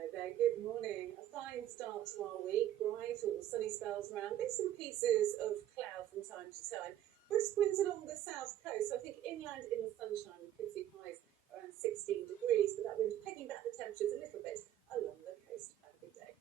Hello there, good morning. A fine start to our week, bright or sunny spells around, bits and pieces of cloud from time to time. Brisk winds along the south coast, so I think inland in the sunshine we could see highs around 16 degrees, but that wind's pegging back the temperatures a little bit along the coast. Have a good day.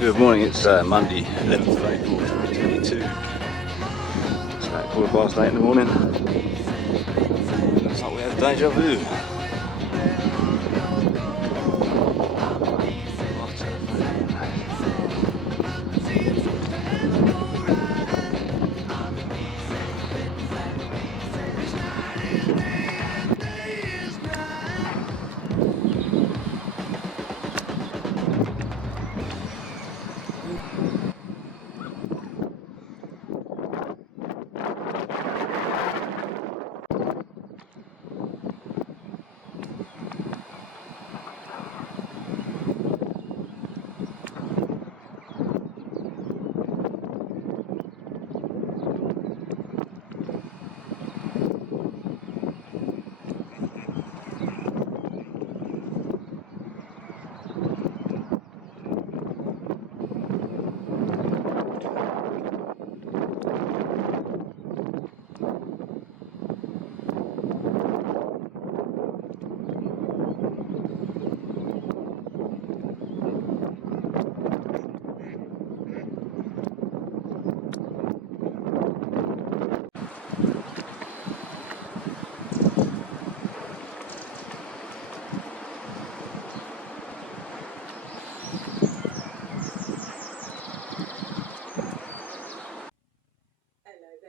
Good morning, it's Monday, 11th of April 2022. It's about 8:15 in the morning. Looks like we have deja vu.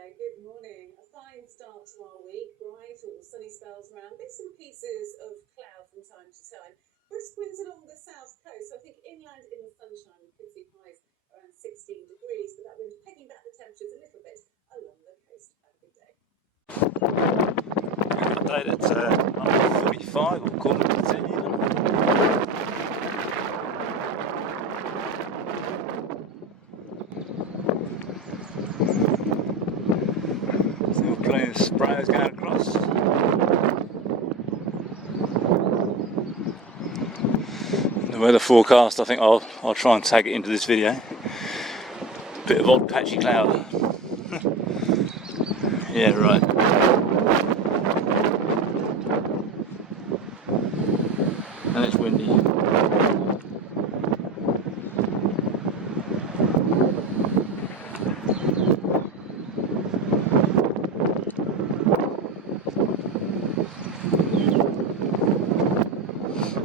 Good morning. A fine start to our week, bright or sunny spells around, bits and pieces of cloud from time to time. Brisk winds along the south coast, so I think inland in the sunshine we could see highs around 16 degrees, but that wind's pegging back the temperatures a little bit along the coast. Have a good day. Update at 9:45 or quarter to 10 even. Plenty of sprayers going across. The weather forecast, I think I'll try and tag it into this video. Bit of odd patchy cloud. Yeah, right. And it's windy.